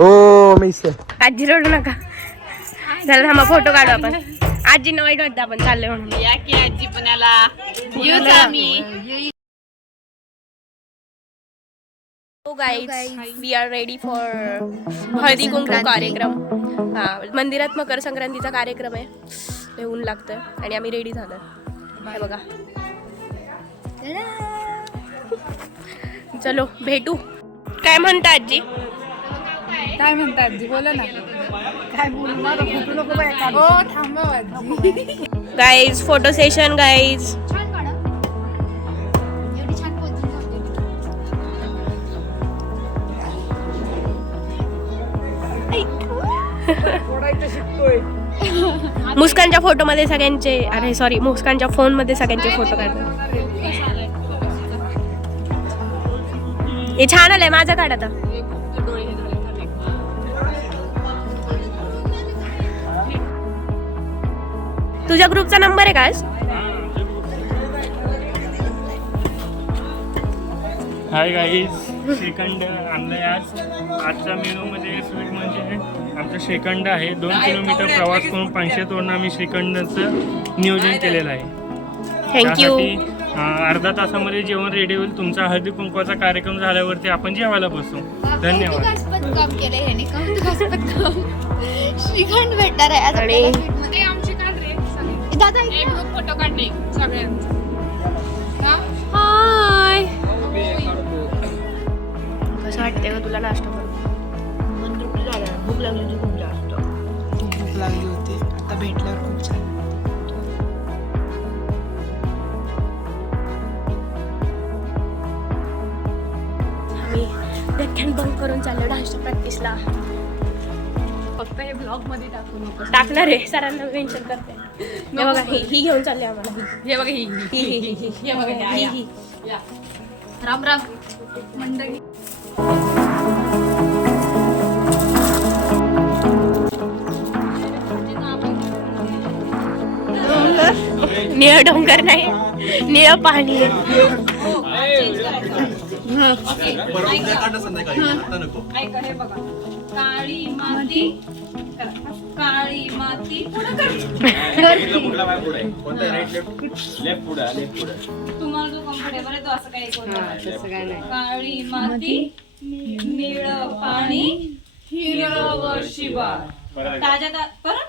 ओ miss आजी रडू नका. चला थांबा फोटो काढू आपण. आजींना वाईट वाटतं आपण चाललोय म्हणून. या की आजी पुण्याला येऊच आम्ही. So guys, we are ready for Haldi Kunku कार्यक्रम. हा, मंदिरात मकर संक्रांतीचा कार्यक्रम आहे. ते ऊन लागतंय आणि आम्ही रेडी झालोय. हे बघा. चलो भेटू. काय म्हणता आजी? काय म्हणता आजी बोला ना. काय बोलू माझा फोटो नको बाय काढू. ओ थांबा आजी. Guys photo session guys. मुस्कानच्या फोटो मध्ये सगळ्यांचे अरे सॉरी मुस्कानच्या फोन मध्ये सगळ्यांचे फोटो काढतात. हे छान आलंय माझं काढ आता. तुझ्या ग्रुपचा नंबर आहे का आज? हाय गाईज श्रीखंड आणलंय आज. आजच्या मेनूमध्ये स्वीट म्हणजे आमचं श्रीखंड आहे. 2 किलोमीटर प्रवास करून 500 तोरणं आम्ही श्रीखंडाचं नियोजन केलेलं आहे. थँक्यू. अर्धा तासामध्ये जेवण रेडी होईल. तुमचा हळदी कुंकवाचा कार्यक्रम झाल्यावरती आपण जेवायला बसू. धन्यवाद. काम केलं ह्याने श्रीखंड भेटणार आहे आणि आमचे काढ रे दादा एक फोटो काढणे सगळ्यांचा. हाय कसं वाटतंय का तुला नाश्ता करून? भूक लागली होती खूप जास्त. भूक लागली होती आता भेटल्यावर खूप छान. आम्ही व्याख्यान बंक करून चाललो डान्सच्या प्रॅक्टिसला. फक्त हे ब्लॉग मध्ये टाकू नको. टाकणार आहे सरांना मेन्शन करते. हे बघा ही घेऊन चालले आम्हाला. हे बघा ही हे बघा ही राम राम मंडळी. निळ डोंगर नाही निळ पाणी आहे. ऐका हे बघा काळी माती काळी माती तुम्हाला जो कम्फर्टेबल आहे तो असं काही नाही. काळी माती निळ पाणी हिरवं शिवार ताज्या परत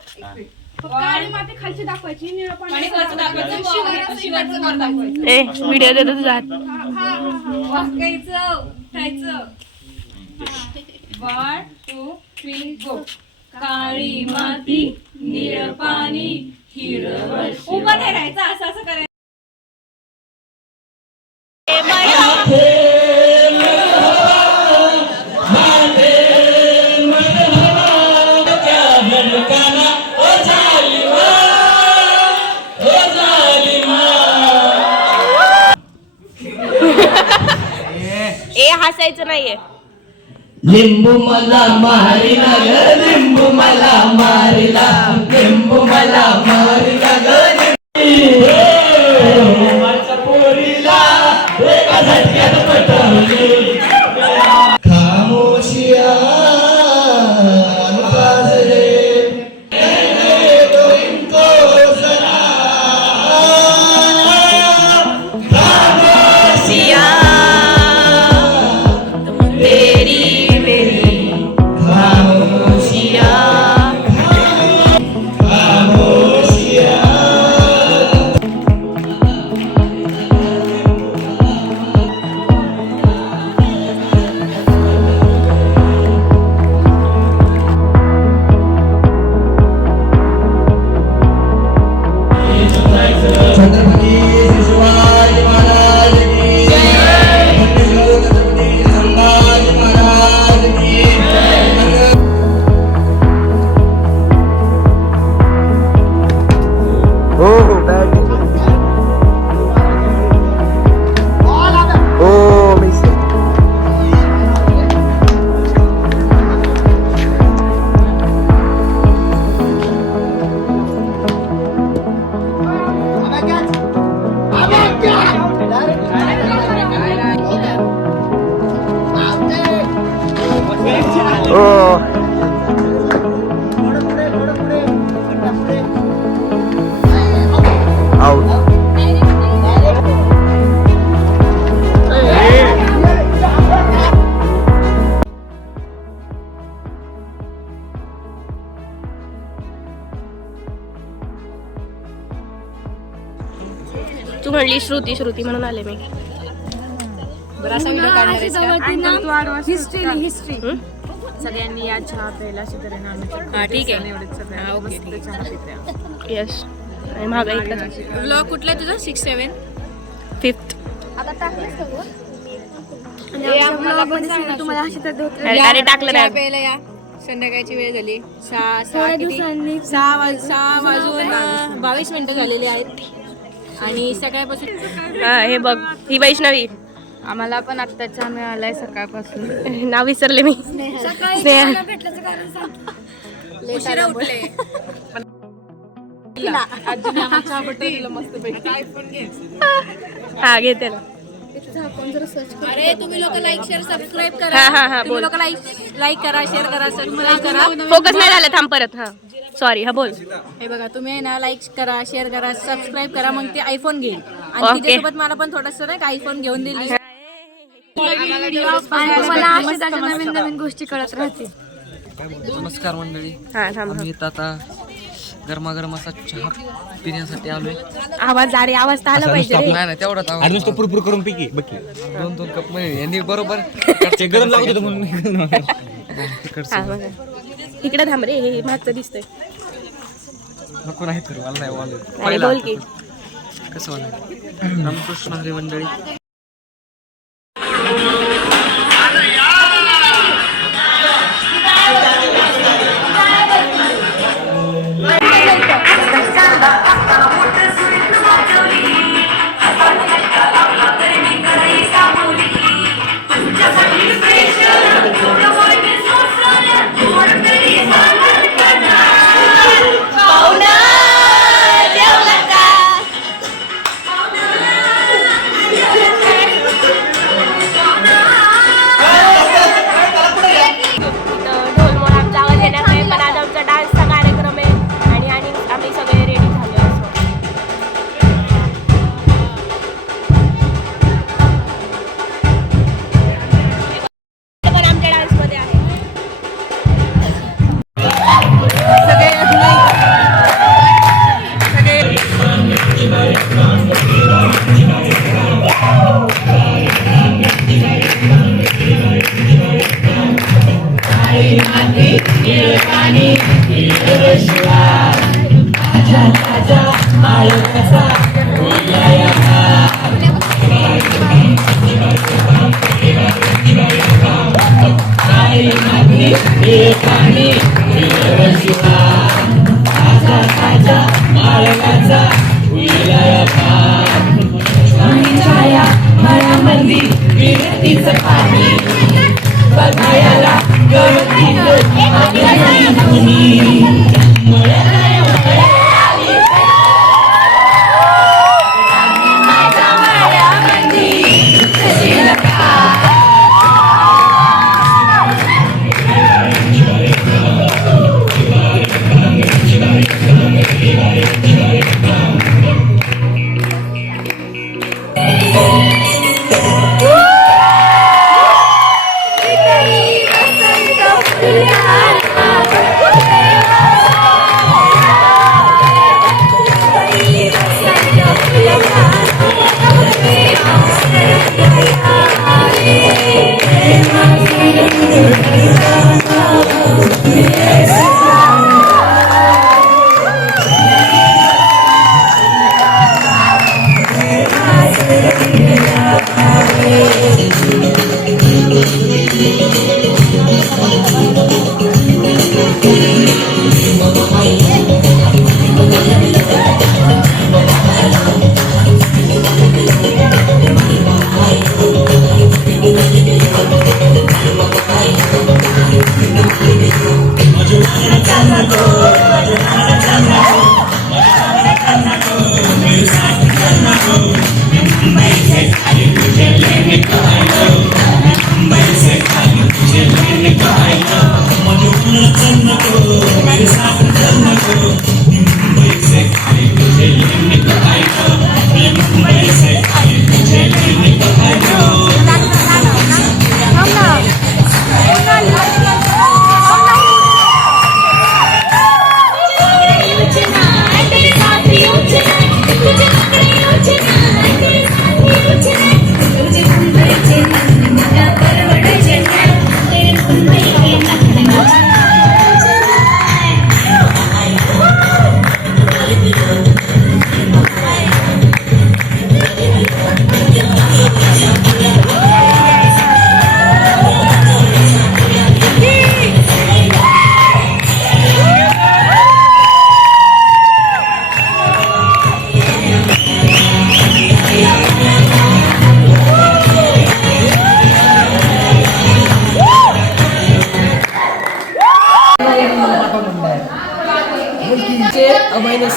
काळी माती खालची दाखवायची निळ पाणी वरचं दाखवायचं शिवारचं वर दाखवायचं. ए व्हिडिओ देतो तुझा हात. वाकायचं उठायचं. 1 2 3 गो. काळी माती निळ पाणी हिरवं उभं नाही राहायचं असं असं करायचं. ए हसायचं नाहीये. लिंबू मला मारिला ग लिंबू मला मारिला लिंबू मला मारिला ग पोरीला एका झटक्यात पटवली. खामोशिया बाजरे आउट. तू म्हणली श्रुती श्रुती म्हणून आले मी. हिस्ट्री सगळ्यांनी या चहा प्यायला अशी तऱ्हेने आम्ही ठीक आहे यस. आणि महागाई ब्लॉग कुठला तुझा 6-7 5th. अरे टाकलं नाही. प्यायला या. संध्याकाळची वेळ झाली 6 वाजून 22 मिनिटं झालेली आहेत आणि सकाळपासून हा हे बघ ही वैष्णवी. आम्हाला पण आत्ता चहा मिळालाय सकाळपासून. नाव विसरले मी. स्नेहा. उशिरा उठले. हा घेते ना. अरे तुम्ही लोक लाईक शेअर सबस्क्राईब हा, करा. हा, हा, तुम्ही बोल. लोक लाईक करा शेअर करा सबस्क्राईब करा. फोकस नाही झालं थांब परत. हा सॉरी. हा बोल. हे बघा तुम्ही ना लाईक करा शेअर करा सबस्क्राईब करा मग ते आयफोन घेईल आणि ओके. तिच्यासोबत मला पण थोडंसं नाही का आयफोन घेऊन दिली. नवीन नवीन गोष्टी कळत राहतील. नमस्कार मंडळी. हा थांब. आम्ही इथं आता गरमागरम असा चहा पिण्यासाठी आलोय. आवाज अरे आवाज तर आला पाहिजे रे. नाही तेवढाच आणि नुसतं पुरपुर करून पिकी बघी 2-2 कप मध्ये यांनी बरोबर गरम लागत होतं म्हणून. हा बघा. इकडे थांब रे. हे मागचं दिसतंय. नको नाही तर मला नाही वाल अरे बोल की. कसं म्हणा रामकृष्ण हरी मंडळी. Yeah.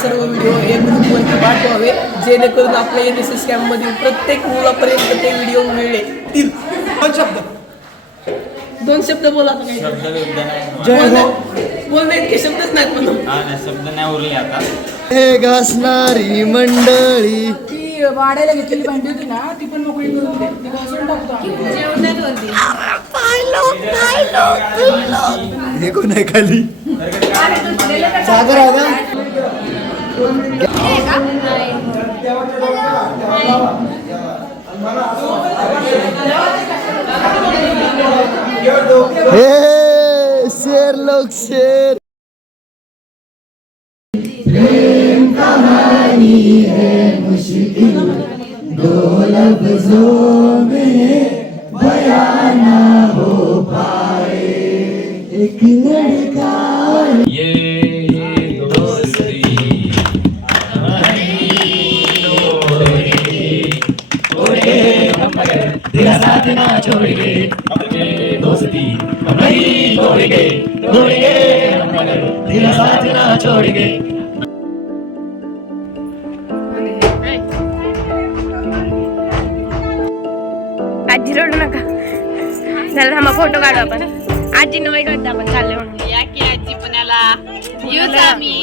सर्व व्हिडिओ हे ग्रुपवरती पाठवावे जेणेकरून आपल्या NSS कॅम्पमधील प्रत्येक मुलापर्यंत ते व्हिडिओ मिळतील. दोन शब्द बोला आता काही. बोलणे इतके शब्दच नाहीत म्हणून. शब्द नाही उरले आता. हे घासणारी मंडळी ती वाढायला घेतलेली भांडी होती ना ती पण मोकळी करून दे. ती घासून टाकतो आम्ही. हे कोण आहे खाली सागर आहे का? हे शेर लोक शेर तेरा साथ ना छोड़ेंगे दोस्ती नहीं तोड़ेंगे हम मगर तेरा साथ ना छोड़ेंगे. आजी रडू नका. चला थांबा फोटो काढू आपण. आजीनं वाईट वाटतं आपण चालले म्हणून. या की आजी पुण्याला येऊच आम्ही.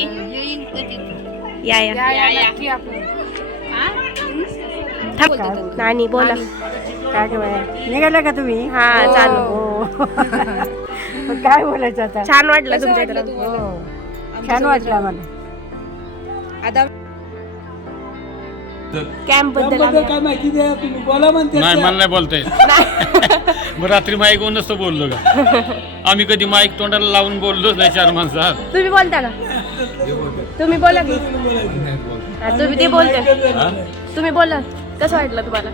या नानी बोला. निघाले का तुम्ही? हा चालू. काय बोलायचं आता? छान वाटलं तुमच्या इकडं. छान वाटलं आम्हाला. कॅम्प बद्दल काय माहिती द्या तुम्ही बोला म्हणते. नाही मला नाही बोलताय. मग रात्री माईक वर नसतं बोललो का? आम्ही कधी माईक तोंडाला लावून बोललोच नाही 4 माणसात. तुम्ही बोलता का? तुम्ही बोला की. हा, तुम्ही ते बोलते. तुम्ही बोला. कसं वाटलं तुम्हाला?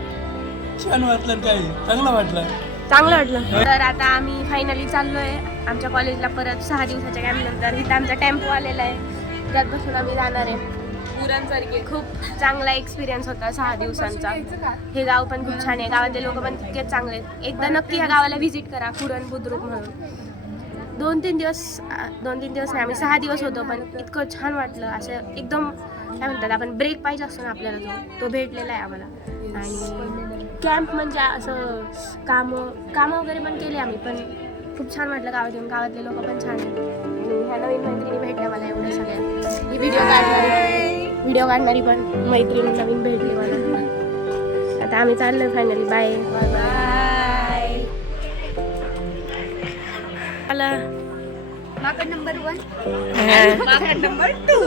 छान वाटलं. काय चांगलं वाटलं. चांगलं वाटलं. तर आता आम्ही फायनली चाललोय आमच्या कॉलेजला परत 6 दिवसाच्या कॅम्प नंतर. इथं आमचा टेम्पो आलेला आहे त्यात बसून आम्ही जाणार आहे. पुरांसारखे खूप चांगला एक्सपिरियन्स होता 6 दिवसांचा. हे गाव पण खूप छान आहे. गावातले लोक पण तितकेच चांगले आहेत. एकदा नक्की ह्या गावाला व्हिजिट करा. पुरण बुद्रुक म्हणून. 2-3 दिवस नाही आम्ही 6 दिवस होतो पण इतकं छान वाटलं. असं एकदम काय म्हणतात आपण ब्रेक पाहिजे असतो ना आपल्याला तो भेटलेला आहे आम्हाला. आणि कॅम्प म्हणजे असं कामं वगैरे पण केले आम्ही पण खूप छान वाटलं गावात येऊन. गावातले लोक पण छान आहेत. आणि ह्या नवीन मैत्रिणी भेटल्या मला एवढ्या सगळ्या. ही व्हिडिओ काढणारी पण मैत्रिणी नवीन भेटली मला. आता आम्ही चाललोय फायनली. Bye bye. आला माकड नंबर 1 नंबर 2